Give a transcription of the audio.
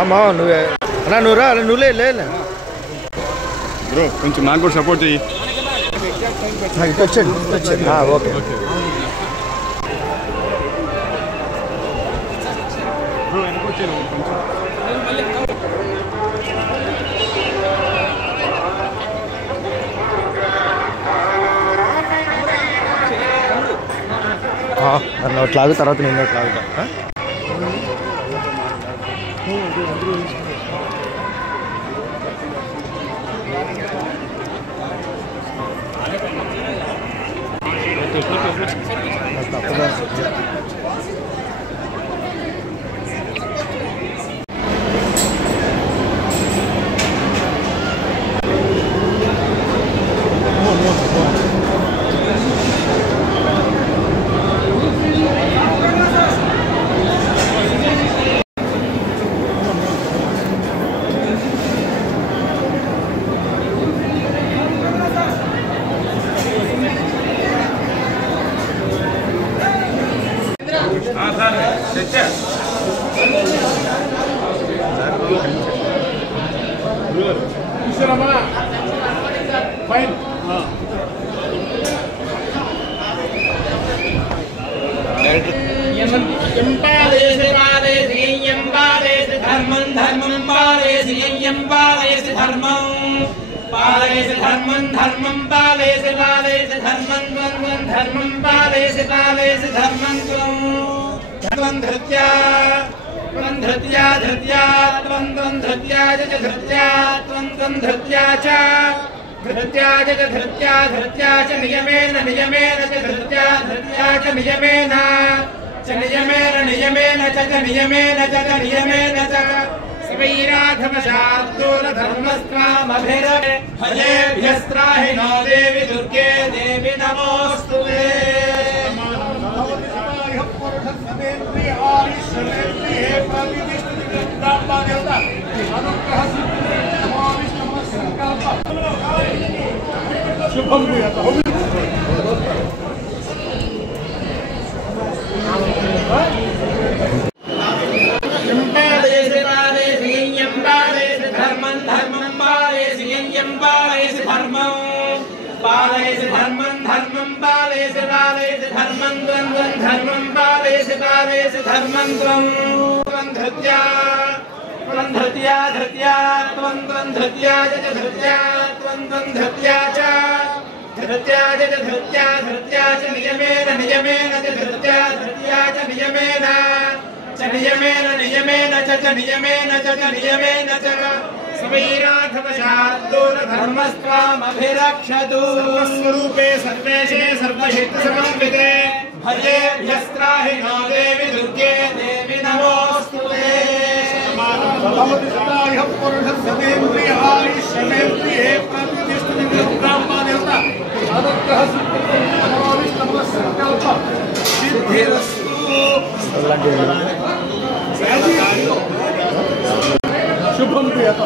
అమ్మా నువ్వే అన్నా నువ్వు రా నువ్వులే లేలే బ్రో కొంచెం నాకు కూడా సపోర్ట్ చెయ్యి. వచ్చండి ఓకే బ్రో వెనకొచ్చాను కొంచెం. నన్ను ఒకటి లాగు తర్వాత నేను ఒకటి లాగుతా. भजेभ्यस्त्राहिनो देवी दुर्गे देवी नमोस्तुते शुभम धर्मस्त्वामभिरक्षतु स्वरूपे सर्वेशे सर्वहितसमन्विते भजेभ्यस्त्राहिनो देवी दुर्गे देवी नमोस्तुते भगवति सदायः पुरुषसदेन्द्रिय आयुष्यमेन्द्रिये प्रतिष्ठिते ब्रह्मदेवता अनुग्रह संकल्प सिद्धिरस्तु शुभम प्रियता